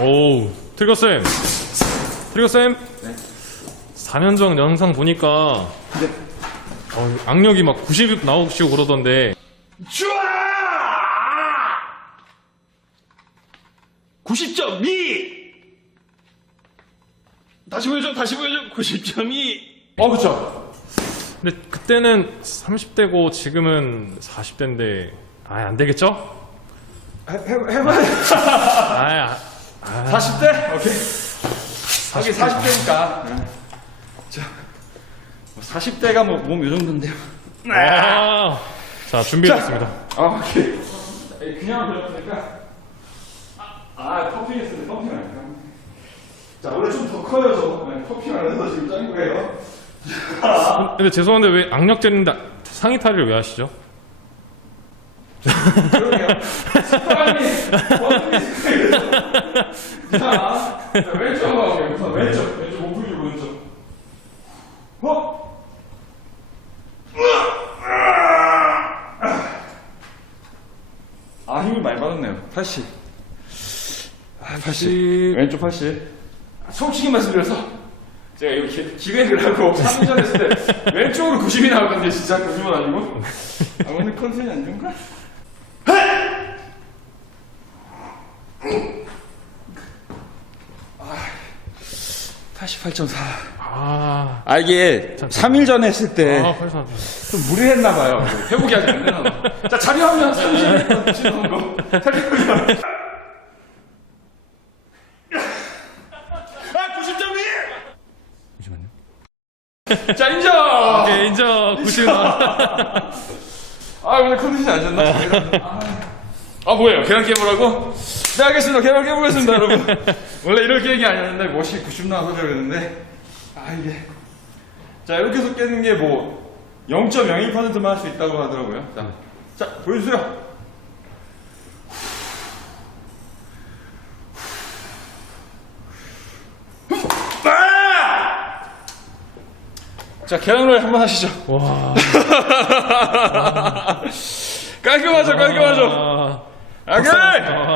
오우, 트리거쌤. 트리거쌤. 네. 4년 전 영상 보니까. 어, 악력이 막 90 나오시고 그러던데. 쭈아! 90.2! 다시 보여줘, 다시 보여줘. 90.2! 어, 그쵸. 근데 그때는 30대고 지금은 40대인데. 아, 안 되겠죠? 해, 해, 해봐야. 아, 아, 40대? 오케이. 하긴 40대니까. 자, 40대가 뭐, 몸 요 정도인데요. 아. 자, 준비했습니다. 아, 오케이. 에이, 그냥 들었으니까. 아, 아, 퍼핑 했을 때 퍼핑 할까? 자, 원래 좀 더 커요, 저. 네, 퍼핑 안 해서 지금 짠 거예요. 근데 죄송한데 왜 악력 재는데 상의 탈의를 왜 하시죠? 그러게요. 스파니, 원숭이 스파이에서. 자, 자, 왼쪽 한번 가볼게요. 우선 왼쪽, 왼쪽 목 풀리고 왼쪽. 어? 아, 힘을 많이 받았네요. 80. 아, 80. 왼쪽 80. 아, 솔직히 말씀드려서, 제가 기, 기획을 하고 3년 했을 때, 왼쪽으로 90이 나올 건데, 진짜 90은 아니고. 아, 오늘 컨셉이 안 좋은가? 88.4. 아, 아, 이게 3일 전에 했을 때 아. 좀 무리했나 봐요. 회복이 아직 안 되나 봐. 자, 자료하면 30일 지나온 거. 살펴보면. 아, 90.1! 잠시만요. 자, 인정! 오케이, 인정. 90. 아, 아, 오늘 컨디션이 안 좋나? 아, 아, 뭐예요? 계란 깨보라고? 네, 알겠습니다. 계란 깨보겠습니다, 여러분. 원래 이럴 계획이 아니었는데, 멋이 90 나와서 그랬는데, 아, 이게. 자, 이렇게 해서 깨는 게 뭐, 0.01%만 할 수 있다고 하더라고요. 자, 자, 보여주세요. 아! 자, 계란후라이 한번 하시죠. 와. 깔끔하죠, 깔끔하죠. 아, 오케이! 아,